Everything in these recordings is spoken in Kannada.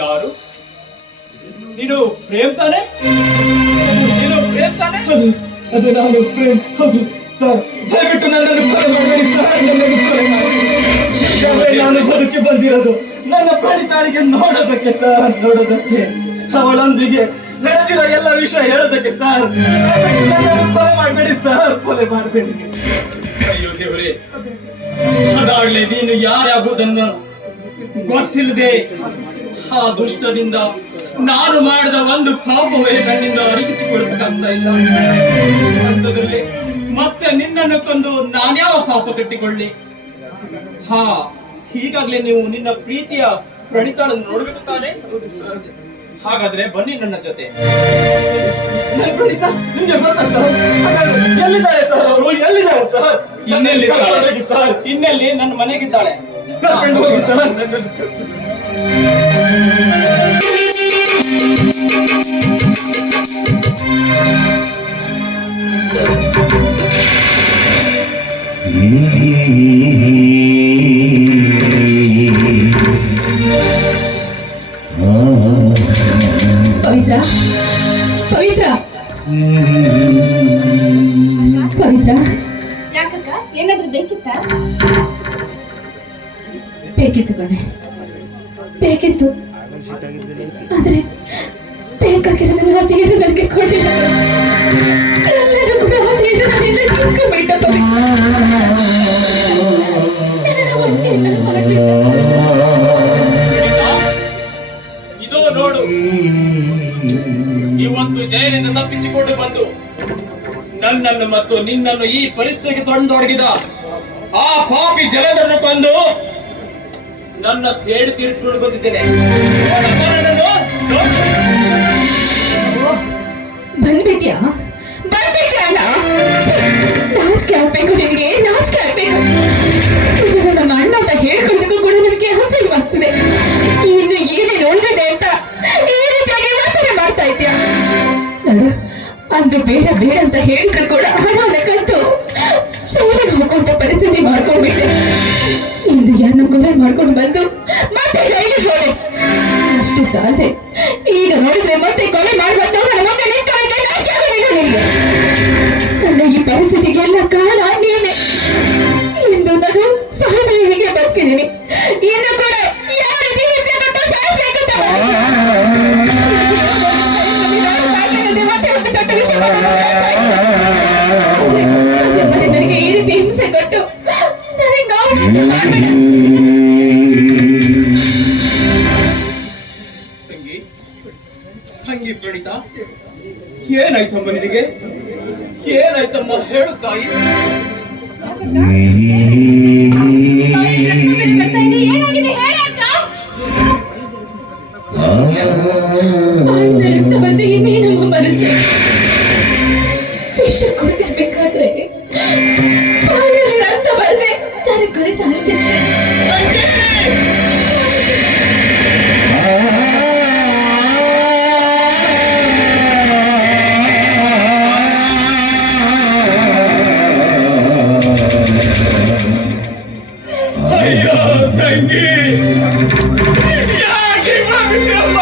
ಯಾರು? ನೀನು ಪ್ರೇಮ್ ತಾನೆ? ನೀನು ಪ್ರೇಮ್ ತಾನೆ? ಅದು ನಾನು ಪ್ರೇಮ್. ಹೌದು ಸರ್, ದಯವಿಟ್ಟು ನನ್ನನ್ನು ಕೊಲೆ ಮಾಡಬೇಡಿ ಸರ್. ನನ್ನನ್ನು ಕೊಲೆ ಮಾಡಿ. ನಾನು ಬದುಕಿ ಬಂದಿರೋದು ನನ್ನ ಪ್ರಣೀತಾಳಿಗೆ ನೋಡೋದಕ್ಕೆ ಸರ್, ನೋಡೋದಕ್ಕೆ, ಅವಳೊಂದಿಗೆ ನಡೆದಿರೋ ಎಲ್ಲ ವಿಷಯ ಹೇಳೋದಕ್ಕೆ ಸರ್. ನನ್ನನ್ನು ಕೊಲೆ ಮಾಡಬೇಡಿ ಸರ್, ಕೊಲೆ ಮಾಡಬೇಡಿ. ಅಯ್ಯೋ ದೇವರೇ, ಅದಾಗ್ಲೇ ನೀನು ಯಾರಾಗುವುದನ್ನು ಗೊತ್ತಿಲ್ಲದೆ ಆ ದುಷ್ಟನಿಂದ ನಾನು ಮಾಡಿದ ಒಂದು ಪಾಪವೇ ನನ್ನಿಂದ ಅರಿಗಿಸಿಕೊಳ್ಳಬೇಕಾಗ್ತಾ ಇಲ್ಲ. ಅಂಥದ್ರಲ್ಲಿ ಮತ್ತೆ ನಿನ್ನನ್ನು ಕೊಂದು ನಾನ್ಯಾವ ಪಾಪ ಕಟ್ಟಿಕೊಳ್ಳಿ? ಹಾ, ಹೀಗಾಗ್ಲೇ ನೀವು ನಿನ್ನ ಪ್ರೀತಿಯ ಪ್ರಣೀತಾಳನ್ನು ನೋಡ್ಬೇಕು ತಾನೆ? ಹಾಗಾದ್ರೆ ಬನ್ನಿ ನನ್ನ ಜೊತೆ. ನನ್ನ ಪ್ರಣೀತಾ ನಿಮ್ಗೆ ಗೊತ್ತಾ ಸರ್? ಎಲ್ಲಿದ್ದಾಳೆ ಸರ್ ಅವಳು? ಎಲ್ಲಿದ್ದಾಳೆ ಸರ್? ಇನ್ನೆಲ್ಲಿದ್ದಾಳೆ ಸರ್? ಇನ್ನೆಲ್ಲಿ? ನನ್ನ ಮನೆಗಿದ್ದಾಳೆ. ಕರ್ಕೊಂಡು ಹೋಗಿ ಸರ್. ಪವಿತ್ರ, ಪವಿತ್ರ, ಪವಿತ್ರ. ಯಾಕಕ್ಕ, ಏನಾದ್ರೂ ಬೇಕಿತ್ತ? ಬೇಕಿತ್ತು ಕಣೆ, ಬೇಕಿತ್ತು. ಆದ್ರೆ ಬೇಕಾಗಿರೋದನ್ನ ದೇವರು ನನಗೆ ಕೊಡಲಿಲ್ಲ. ಎಲ್ಲರೂ ಕೂಡ ದೇವರು ನನ್ನಿಂದ ಕಿತ್ಕೊಂಡ್ಬಿಟ್ಟ ಪವಿತ್ರ. ಇದು ನೋಡು, ಇವತ್ತು ಜೈಲಿನಿಂದ ತಪ್ಪಿಸಿಕೊಂಡು ಬಂದು ನನ್ನನ್ನು ಮತ್ತು ನಿನ್ನನ್ನು ಈ ಪರಿಸ್ಥಿತಿಗೆ ತೊಡಗಿದ ಆ ಪಾಪಿ ಜಲಧರನ್ನು ಕೊಂದು ನನ್ನ ಸೇಡು ತೀರಿಸಿಕೊಂಡು ಬಂದಿದ್ದೇನೆ. ಬಂದ್ಬಿಟ್ಯಾ? ಬಂದ್ಬಿಟ್ಯಾ? ನಾಚಿಕೆ ಆಗ್ಬೇಕು ನಿನಗೆ, ನಾಚಿಕೆ ಆಗ್ಬೇಕು. ನಮ್ಮ ಅಣ್ಣ ಅಂತ ಹೇಳ್ಕೊಳ್ಳೋದಕ್ಕೂ ಕೂಡ ನನಗೆ ಹಸಿವಾಗ್ತದೆ. ಇನ್ನು ಏನೇನು ಉಳಿದಿದೆ ಅಂತ ಈ ರೀತಿಯಾಗಿ ಮಾತಾಡ ಮಾಡ್ತಾ ಇದ್ಯಾ? ನೋಡು, ಅಂದು ಬೇಡ ಬೇಡ ಅಂತ ಹೇಳಿದ್ರು ಕೂಡ ಹಣನ ಕದ್ದು ಶಾಲೆಗೆ ಹೋಗುವಂತ ಪರಿಸ್ಥಿತಿ ಮಾಡ್ಕೊಂಡ್ಬಿಟ್ಟೆ. ಇಂದು ಯಾರನ್ನ ಕೊಲೆ ಮಾಡ್ಕೊಂಡು ಬಂದು ಮತ್ತೆ ಜೈಲಿಗೆ ಹೋದೆ. ಅಷ್ಟು ಸಾಲದೆ ಈಗ ನೋಡಿದ್ರೆ ಮತ್ತೆ ಕೊಲೆ ಮಾಡುವಂತ ನನ್ನ ಮುಂದೆ ನಿಂತ್ಕೊಳ್ಳೋಕೆ ನಾಚಿಕೆ ಆಗೋದಿಲ್ಲ ನಿನಗೆ? ನನ್ನ ಈ ಪರಿಸ್ಥಿತಿಗೆಲ್ಲ ಕಾರಣ ನೀನೆ. ಇಂದು ನಾನು ಸಾಧನೆ ಹೀಗೆ ಬರ್ತಿದ್ದೀನಿ. ಇನ್ನು ಕೂಡ ಯಾವ ರೀತಿ ಹಿಂಸೆ ಕೊಟ್ಟು ಸಾಯಿಸ್ಬೇಕಂತ ನನಗೆ ಈ ರೀತಿ ಹಿಂಸೆ ಕೊಟ್ಟು ನನಗೆ ನೋವು ಮಾಡಬೇಡ. ತಂಗಿ ಪ್ರಣೀತಾ, ಏನಾಯ್ತಮ್ಮ ನಿನಗೆ? ಏನಾಯ್ತಮ್ಮ? ಹೇಳು ತಾಯಿ. ಏನಾಗಿದೆ ಹೇಳಿ ಅಕ್ಕ. ರಕ್ತ ಬಂದು ಇನ್ನೇನಮ್ಮ ಬರುತ್ತೆ? ವಿಷ ಕುಡಿದಿರ್ಬೇಕಾದ್ರೆ ಬಾಯಲ್ಲಿ ರಕ್ತ ಬರದೆ ನನಗೆ ಕುರಿತ ಅಯ್ಯೋ ತಂಗಿ, ಯಾಕೆ ಬಂದಿದ್ದಮ್ಮ?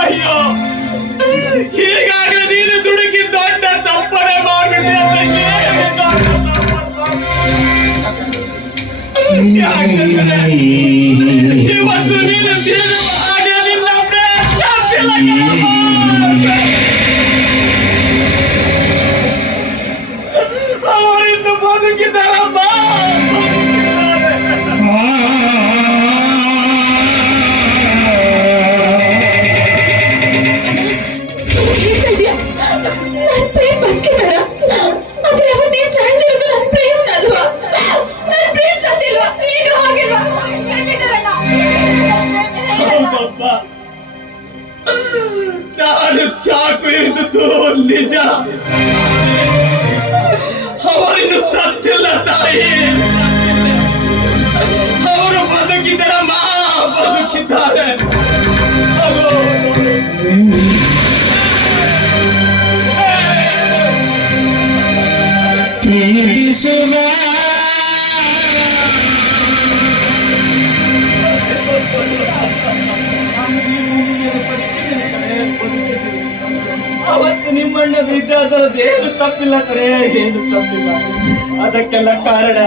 ಅಯ್ಯೋ, ಈಗಾಗಲೇ ನೀನು ದುಡುಕಿ ದೊಡ್ಡ ತಪ್ಪನೆ ಮಾಡ್ಬಿಟ್ಟೆ ತಂಗಿ. ಇವತ್ತು ನೀನು ಹಾಗೆ ನಿನ್ನ ಅವರಿನ್ನು ಬದುಕಿದ್ದಾರಮ್ಮ. ನನ್ನ ಪ್ರೇಮ್ ಬದುಕಿದಾರ? ಆದ್ರೆ ಅವತ್ತೇನ್ ಸಾಯಿಸಿರೋದು ನನ್ನ ಪ್ರೇಮ್ ಅಲ್ವಾ? ನನ್ನ ಪ್ರೇಮ್ ಸತ್ತಿಲ್ವಾ? ಏನು ಆಗಿಲ್ವಾ? ಹೌದಪ್ಪ, ನಾನು ಚಾಕು ಇರಿದದ್ದು ನಿಜ. ಅವರಿನ್ನು ಸತ್ತಿಲ್ಲ ತಾಯಿ, ಅವರು ಬದುಕಿದ್ದಾರಮ್ಮ, ಬದುಕಿದ್ದಾರೆ. ಪ್ರೀತಿಸುವ ಅವತ್ತು ನಿಮ್ಮಣ್ಣದು ಇದ್ದದ್ರದ್ದು ಏನು ತಪ್ಪಿಲ್ಲ ಕಡೆ, ಏನು ತಪ್ಪಿಲ್ಲ. ಅದಕ್ಕೆಲ್ಲ ಕಾರಣ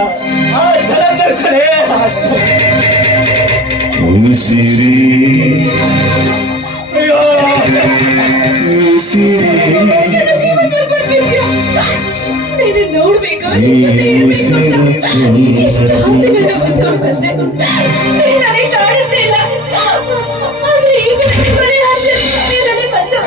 ಆ ಜಲಂಧರ್ ಕಡೆ. ಅಯ್ಯೋ ನನ್ನ ಜೀವನದಲ್ಲಿ ಬರ್ಬಿಟ್ಯಾ? ನೀನು ನೋಡ್ಬೇಕು, ನಿನ್ ಜೊತೆ ಇರ್ಬೇಕು ಅಂತ ಎಷ್ಟು ಆಸೆಗಳನ್ನ ಹೊತ್ಕೊಂಡ್ ಬಂದೆ. ನೀನ್ ನನಗೆ ಕಾಣಿಸ್ತಾ ಇಲ್ಲ. ಆದ್ರೆ ಈಗ ನನಗೆ ಕೊನೆ ಆಸೆ ಸಮಯದಲ್ಲಿ ಬಂತು.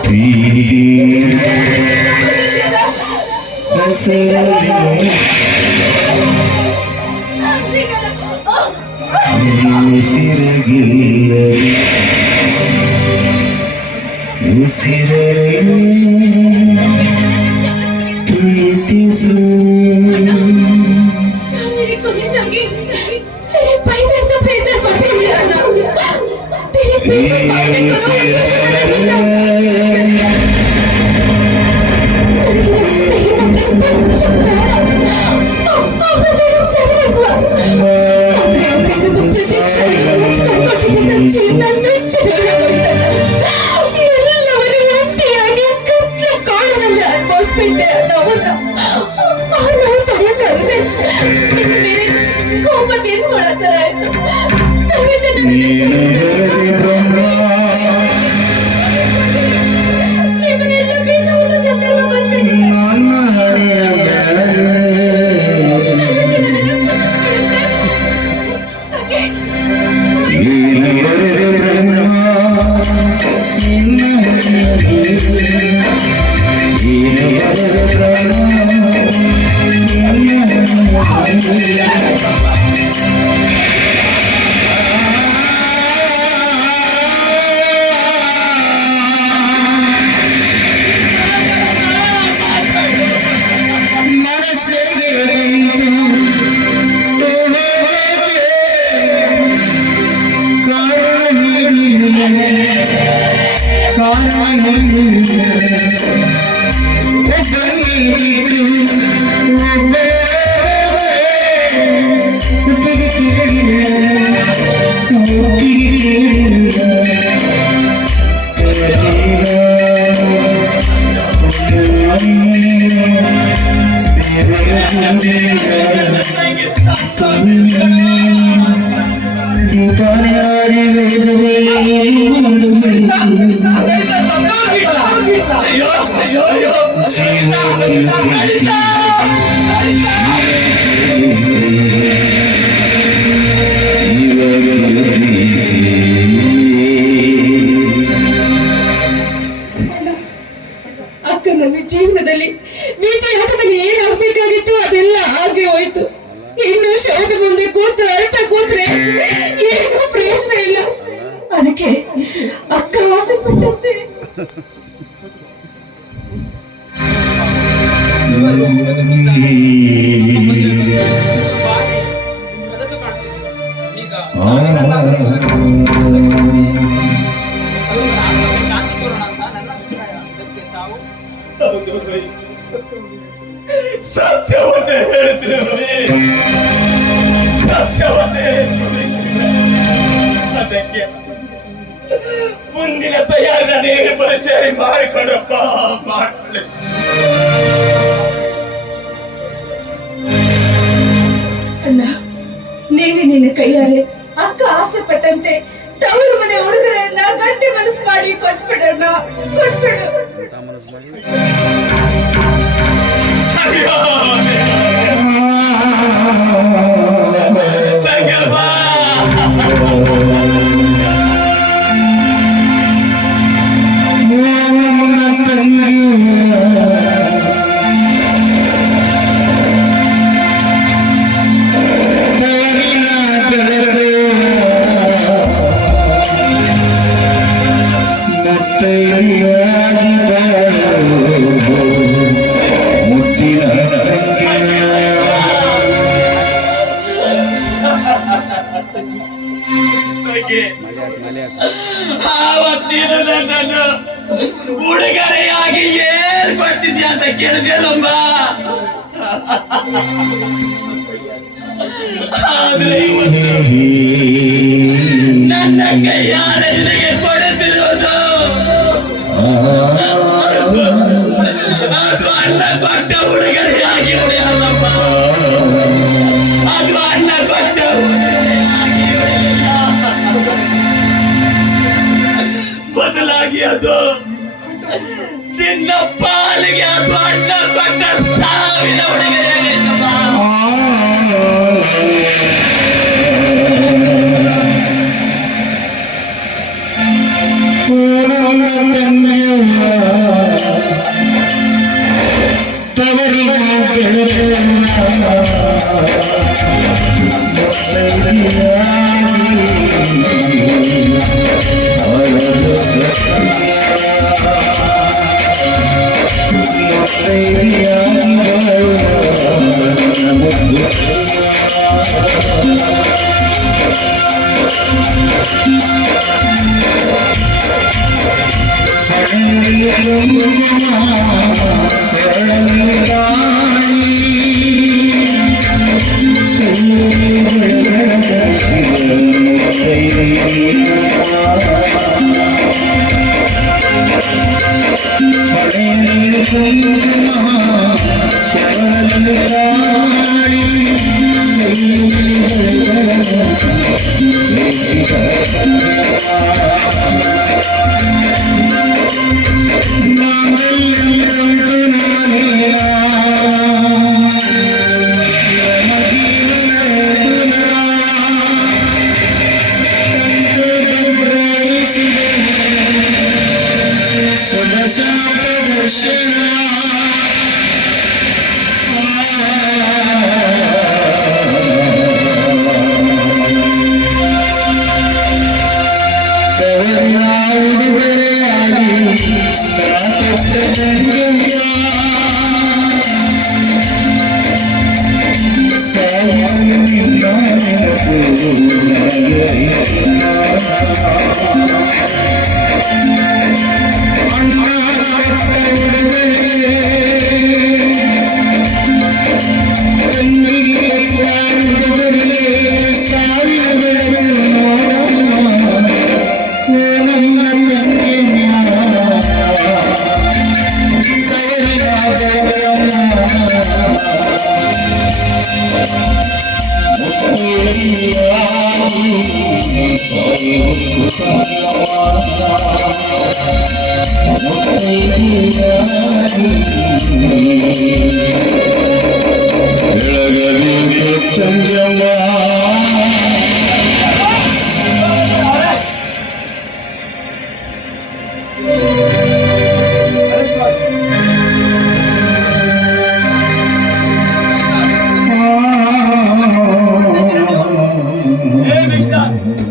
मेरी कोनेदाಗಿ तेरे पैदे तो ಬೇಜಾರ್ ಮಾಡ್ತಿದ್ಯಾ ಅಣ್ಣ? तेरे ಬೇಜಾರ್ ಎಲ್ಲವರು ಒಂಟಿಯಾಗಿ ಕತ್ಲ ಕಾಡಿನಲ್ಲಿ ಅನುಭವಿಸ್ಬಿಟ್ಟೆ ಅನ್ನೋವನ್ನ ನಾವು ತಡೆಯಕ್ಕಾಗದೆ ನಿನ್ನ ಮೇಲೆ ಕೋಪ ತೀರ್ಸ್ಕೊಳ್ಳೋ ಥರ ಆಯ್ತು. ದಯವಿಟ್ಟು ನಿಮ್ಮನ್ನೆಲ್ಲ ಬಿಟ್ಟು ಹೋಗೋ ಸಂದರ್ಭ ಬಂದ್ಬಿಟ್ಟಿದೆ. ಅಕ್ಕ ನನ್ನ ಜೀವನದಲ್ಲಿ ಬೀದಿ ಆಟದಲ್ಲಿ ಏನಾಗಬೇಕಾಗಿತ್ತು ಅದೆಲ್ಲ ಹಾಗೆ ಹೋಯ್ತು. ಇನ್ನು ಶವದ ಮುಂದೆ ಕೂತು ಅಳ್ತಾ ಕೂತ್ರೆ ಏನೂ ಪ್ರಯೋಜನ ಇಲ್ಲ. ಅದಕ್ಕೆ ಅಕ್ಕ ಆಸೆ ಪಟ್ಟಂತೆ ಸತ್ಯವನ್ನೇ ಹೇಳ್ತೀನಿ, ಸತ್ಯವನ್ನೇ ಹೇಳ್ತೀನಿ. ಅದಕ್ಕೆ ಮುಂದಿನ ತಯಾರಿನ ನೀವಿಬ್ಬರು ಸೇರಿ ಮಾಡಿಕೊಂಡ್ರಪ್ಪ, ಮಾಡ್ಕೊಳ್ಳಿ. ಅಣ್ಣ, ನೀನೆ ನಿನ್ನ ಕೈಯಾರೆ ಅಕ್ಕ ಆಸೆ ಪಟ್ಟಂತೆ ತವರು ಮನೆ ಹುಡುಗರೆಯನ್ನ ಗಟ್ಟಿ ಮನಸ್ಸು ಮಾಡಿ ಕೊಟ್ಬಿಡೋಣ, ಕೊಟ್ಬಿಡು. ಆವತ್ತೇನು ನನ್ನನ್ನು ಉಡುಗೊರೆಯಾಗಿ ಏನ್ ಬರ್ತಿದ್ಯಾ ಅಂತ ಕೇಳಿದ್ಯಲ್ಲಮ್ಮ. ಆದ್ರೆ ಇವತ್ತು ನನ್ನ ಕೈಯಾರೆ ನಿನಗೆ ಕೊಡುತ್ತಿರುವುದು ಅದು ನಿನ್ನ ಪಾಲಿಗೆ ಅಥವಾ ಅಣ್ಣ ಕೊಟ್ಟ ಸಾವಿನ ಉಡುಗೊರೆಯಾಗೈತಮ್ಮ.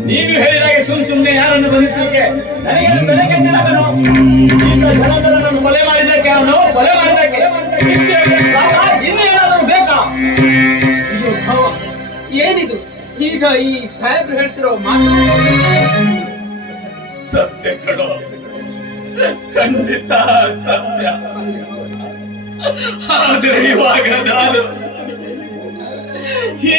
ನೀನು ಹೇಳಿದಾಗೆ ಸುಮ್ಮನೆ ಯಾರನ್ನು ಬಂಧಿಸಲಿಕ್ಕೆ ನನಗೆ ಬೆಲೆ ಕೆಟ್ಟಿಲ್ಲ ಕಣೋ. ಈಗ ಜನಗಳನ್ನು ಕೊಲೆ ಮಾಡಿದ್ದಕ್ಕೆ ಅವನು ಕೊಲೆ ಮಾಡಿದ್ದಕ್ಕೆ ಇನ್ನು ಏನಾದರೂ ಬೇಕಾ? ಏನಿದು ಈಗ ಈ ಸಾಹೇಬ್ರು ಹೇಳ್ತಿರೋ ಮಾತು? ಸತ್ಯ ಕಣೋ, ಖಂಡಿತ ಸತ್ಯ. ಆದ್ರೆ ಇವಾಗ ನಾನು ಈ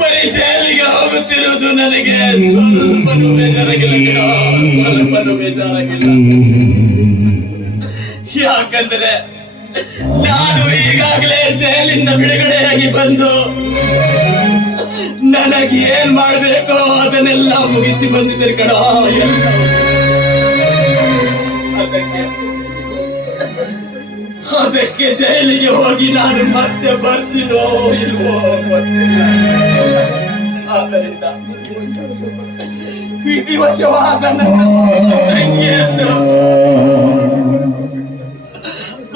ಪರಿ ಜೈಲಿಗೆ ಹೋಗುತ್ತಿರುವುದು ನನಗೆ ಸ್ವಲ್ಪನೂ ಬೇಜಾರಾಗಿಲ್ಲ ಕಣೋ, ಸ್ವಲ್ಪನೂ ಬೇಜಾರಾಗಿಲ್ಲ. ಯಾಕಂದ್ರೆ ನಾನು ಈಗಾಗಲೇ ಜೈಲಿಂದ ಬಿಡುಗಡೆಯಾಗಿ ಬಂದು ನನಗೆ ಏನ್ ಮಾಡ್ಬೇಕೋ ಅದನ್ನೆಲ್ಲ ಮುಗಿಸಿ ಬಂದಿದ್ದೆ ಕಣೋ. ಅದಕ್ಕೆ ಜೈಲಿಗೆ ಹೋಗಿ ನಾನು ಮತ್ತೆ ಬರ್ತೀನೋ ಇಲ್ವೋ ಗೊತ್ತಿಲ್ಲ. ಆದ್ದರಿಂದ ವಿಧಿವಶವಾದ ನನ್ನ ತಂಗಿಯನ್ನು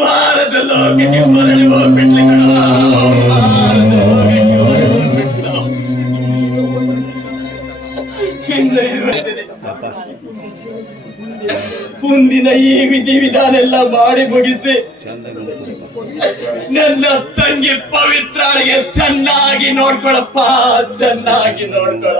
ಭಾರತ ಲೋಕಕ್ಕೆ ಮರಳಿ ಹೋಗ್ಬಿಟ್ಲಿ ಕಣೋ. ಭಾರತ ಲೋಕಕ್ಕೆ ಮರಳಿ ಹೋಗ್ಬಿಟ್ಲು. ಹಿಂದೆ ಇರುತ್ತದೆ ಮುಂದಿನ ಈ ವಿಧಿವಿಧಾನ ಎಲ್ಲ ಮಾಡಿ ಮುಗಿಸಿ ನನ್ನ ತಂಗಿ ಪವಿತ್ರಾಳಿಗೆ ಚೆನ್ನಾಗಿ ನೋಡ್ಕೊಳಪ್ಪ, ಚೆನ್ನಾಗಿ ನೋಡ್ಕೊಳ.